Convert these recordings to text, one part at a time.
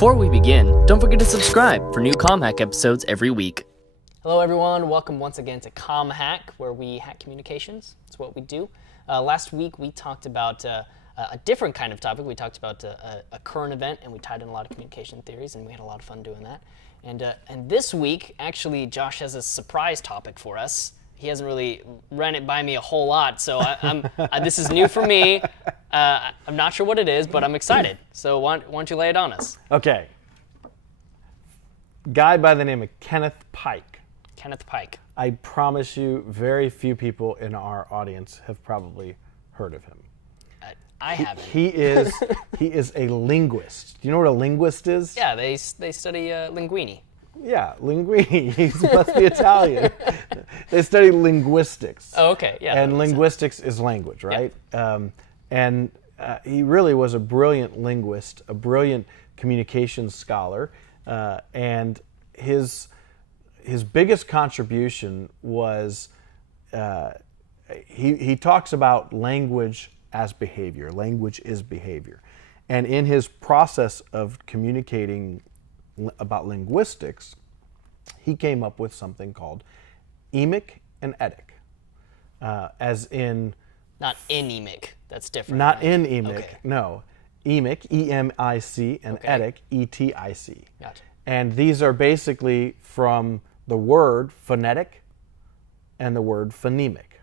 Before we begin, don't forget to subscribe for new CommHack episodes every week. Hello everyone, welcome once again to CommHack, where we hack communications. That's what we do. Last week we talked about a different kind of topic. We talked about a current event, and we tied in a lot of communication theories, and we had a lot of fun doing that. And this week, actually, Josh has a surprise topic for us. He hasn't really run it by me a whole lot, so this is new for me. I'm not sure what it is, but I'm excited. So why don't you lay it on us? Okay. Guy by the name of Kenneth Pike. Kenneth Pike. I promise you, very few people in our audience have probably heard of him. I haven't. He is a linguist. Do you know what a linguist is? Yeah, they study linguini. Yeah, linguini. He must be Italian. They study linguistics. Oh, okay. Yeah. And linguistics is language, right? Yeah. He really was a brilliant linguist, a brilliant communications scholar, and his biggest contribution was he talks about language as behavior. Language is behavior. And in his process of communicating about linguistics, he came up with something called emic and etic, as in... Not inemic, that's different. Not right? inemic, okay. No. Emic, E-M-I-C, and Okay. etic, E-T-I-C. Gotcha. And these are basically from the word phonetic and the word phonemic.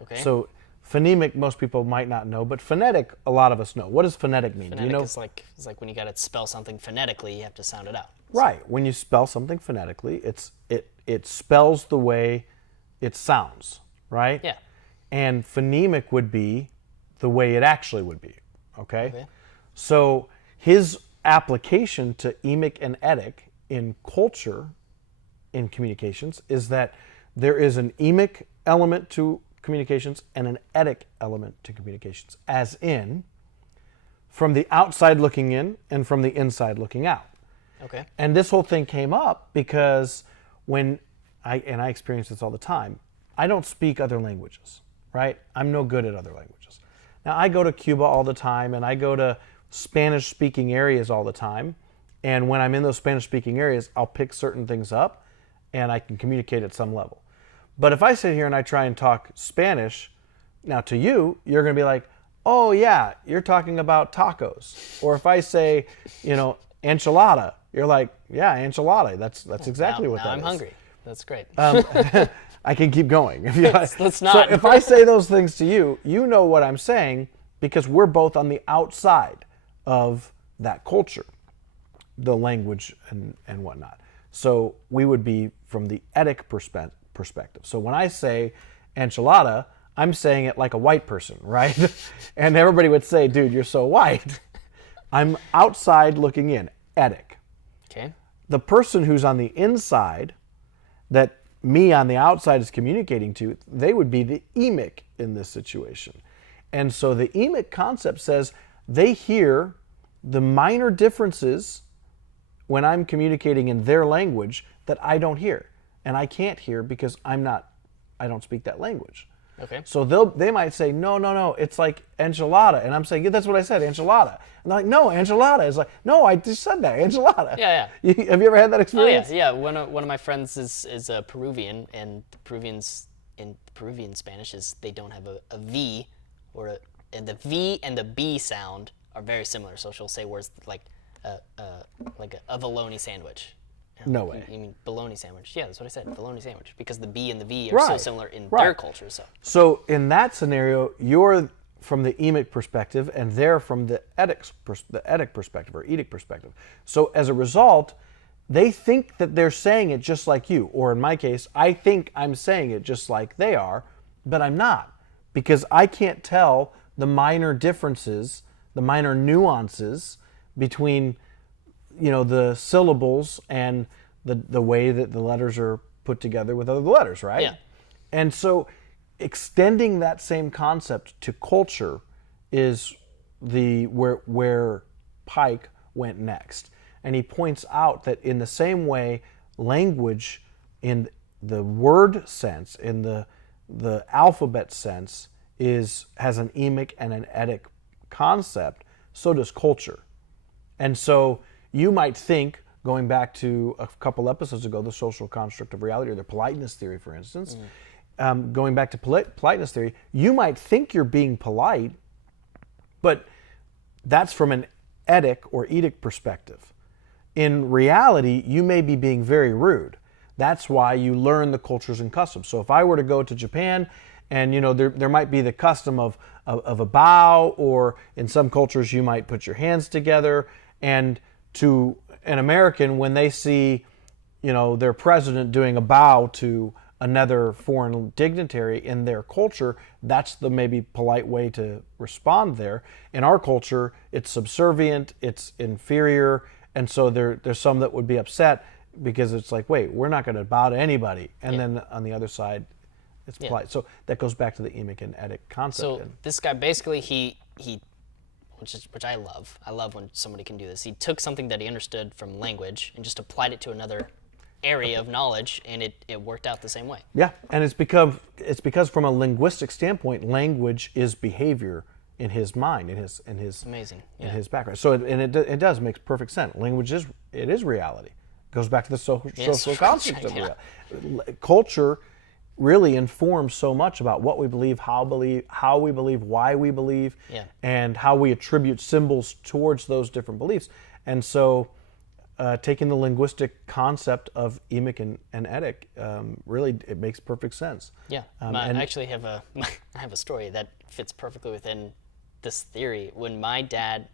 Okay. So phonemic, most people might not know, but phonetic, a lot of us know. What does phonetic mean? Phonetic Do you know? is like when you got to spell something phonetically, you have to sound it out. Right. When you spell something phonetically, it spells the way it sounds, right? Yeah. And phonemic would be the way it actually would be, okay? So his application to emic and etic in culture, in communications, is that there is an emic element to communications and an etic element to communications, as in from the outside looking in and from the inside looking out. Okay. And this whole thing came up because when I experience this all the time, I don't speak other languages, right? I'm no good at other languages. Now, I go to Cuba all the time, and I go to Spanish-speaking areas all the time, and when I'm in those Spanish-speaking areas, I'll pick certain things up, and I can communicate at some level. But if I sit here and I try and talk Spanish, now to you, you're going to be like, oh yeah, you're talking about tacos. Or if I say, enchilada, you're like, yeah, enchilada. That's exactly what that is. I'm hungry. That's great. I can keep going. Let's not. So if I say those things to you, you know what I'm saying because we're both on the outside of that culture, the language and whatnot. So we would be from the etic perspective. So when I say enchilada, I'm saying it like a white person, right? And everybody would say, dude, you're so white. I'm outside looking in, etic. Okay. The person who's on the inside, that me on the outside is communicating to, they would be the emic in this situation. And so the emic concept says they hear the minor differences when I'm communicating in their language that I don't hear. And I can't hear because I don't speak that language. Okay. So they might say, no, it's like enchilada. And I'm saying, yeah, that's what I said, enchilada. And they're like, no, enchilada. It's like, no, I just said that, enchilada. Yeah. Have you ever had that experience? Oh, yeah. One of my friends is a Peruvian, and the Peruvians in Peruvian Spanish is they don't have a V, and the V and the B sound are very similar. So she'll say words like a bologna sandwich. No way. You mean bologna sandwich? Yeah, that's what I said, bologna sandwich, because the B and the V are so similar in their culture. So in that scenario, you're from the emic perspective, and they're from the etic perspective or edic perspective. So as a result, they think that they're saying it just like you, or in my case, I think I'm saying it just like they are, but I'm not, because I can't tell the minor differences, the minor nuances between the syllables and the way that the letters are put together with other letters, right? Yeah. And so extending that same concept to culture is where Pike went next. And he points out that in the same way, language in the word sense, in the alphabet sense, has an emic and an etic concept, so does culture. And so you might think, going back to a couple episodes ago, the social construct of reality, or the politeness theory, for instance, going back to politeness theory, you might think you're being polite, but that's from an edict perspective. In reality, you may be being very rude. That's why you learn the cultures and customs. So if I were to go to Japan, and there might be the custom of a bow, or in some cultures you might put your hands together, and to an American, when they see their president doing a bow to another foreign dignitary in their culture, that's the maybe polite way to respond there. In our culture, it's subservient, it's inferior, and so there's some that would be upset because it's like, wait, we're not going to bow to anybody. And then on the other side, it's polite. So that goes back to the emic and etic concept. So this guy basically, he which I love. I love when somebody can do this. He took something that he understood from language and just applied it to another area of knowledge, and it worked out the same way. Yeah, and it's because from a linguistic standpoint, language is behavior in his mind, in his amazing, in his background. So it does make perfect sense. Language is reality. It goes back to the social construct of reality. Culture really informs so much about what we believe, how we believe, why we believe, and how we attribute symbols towards those different beliefs. And so taking the linguistic concept of emic and etic, really, it makes perfect sense. Yeah, I actually have I have a story that fits perfectly within this theory. When my dad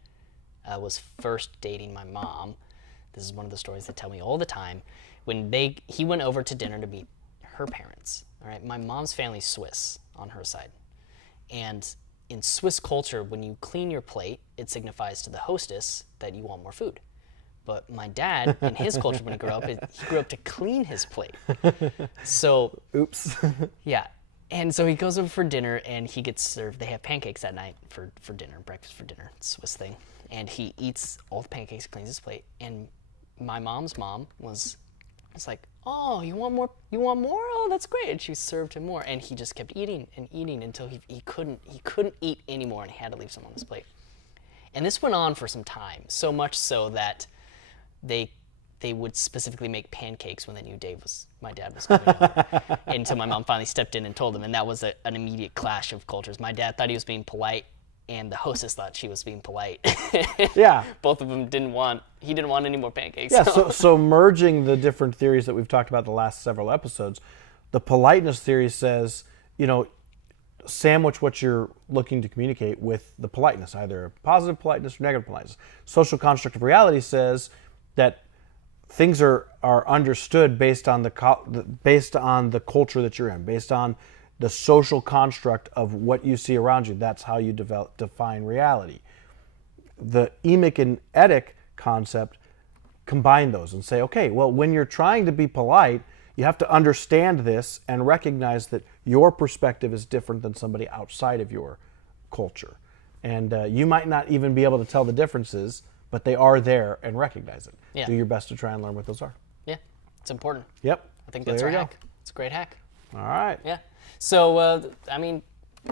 was first dating my mom, this is one of the stories they tell me all the time. When he went over to dinner to meet her parents. All right, my mom's family's Swiss on her side, and in Swiss culture, when you clean your plate, it signifies to the hostess that you want more food. But my dad, in his culture, when he grew up to clean his plate. So, oops. Yeah, and so he goes over for dinner, and he gets served. They have pancakes that night for dinner, breakfast for dinner, Swiss thing. And he eats all the pancakes, cleans his plate, and my mom's mom was like, "Oh, you want more? You want more? Oh, that's great." And she served him more, and he just kept eating and eating until he couldn't eat anymore, and he had to leave some on his plate. And this went on for some time, so much so that they would specifically make pancakes when they knew my dad was coming over. Until my mom finally stepped in and told him, and that was an immediate clash of cultures. My dad thought he was being polite, and the hostess thought she was being polite. Yeah. Both of them didn't want any more pancakes. Yeah, so merging the different theories that we've talked about the last several episodes, the politeness theory says, sandwich what you're looking to communicate with the politeness, either positive politeness or negative politeness. Social construct of reality says that things are understood based on the culture that you're in, based on the social construct of what you see around you. That's how you define reality. The emic and etic concept combine those and say, okay, well, when you're trying to be polite, you have to understand this and recognize that your perspective is different than somebody outside of your culture. And you might not even be able to tell the differences, but they are there, and recognize it. Yeah. Do your best to try and learn what those are. Yeah, it's important. Yep. I think that's our hack. It's a great hack. All right. Yeah. So,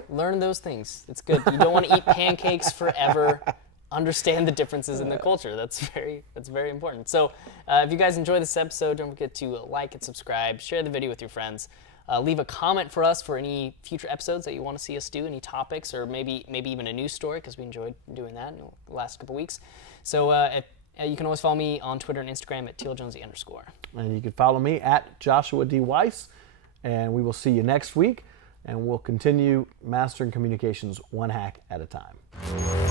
learn those things. It's good. You don't want to eat pancakes forever. Understand the differences in the culture. That's very important. So, if you guys enjoy this episode, don't forget to like and subscribe. Share the video with your friends. Leave a comment for us for any future episodes that you want to see us do, any topics, or maybe even a news story, because we enjoyed doing that in the last couple weeks. So you can always follow me on Twitter and Instagram at tealjonesy_. And you can follow me at Joshua D. Weiss. And we will see you next week, and we'll continue mastering communications one hack at a time.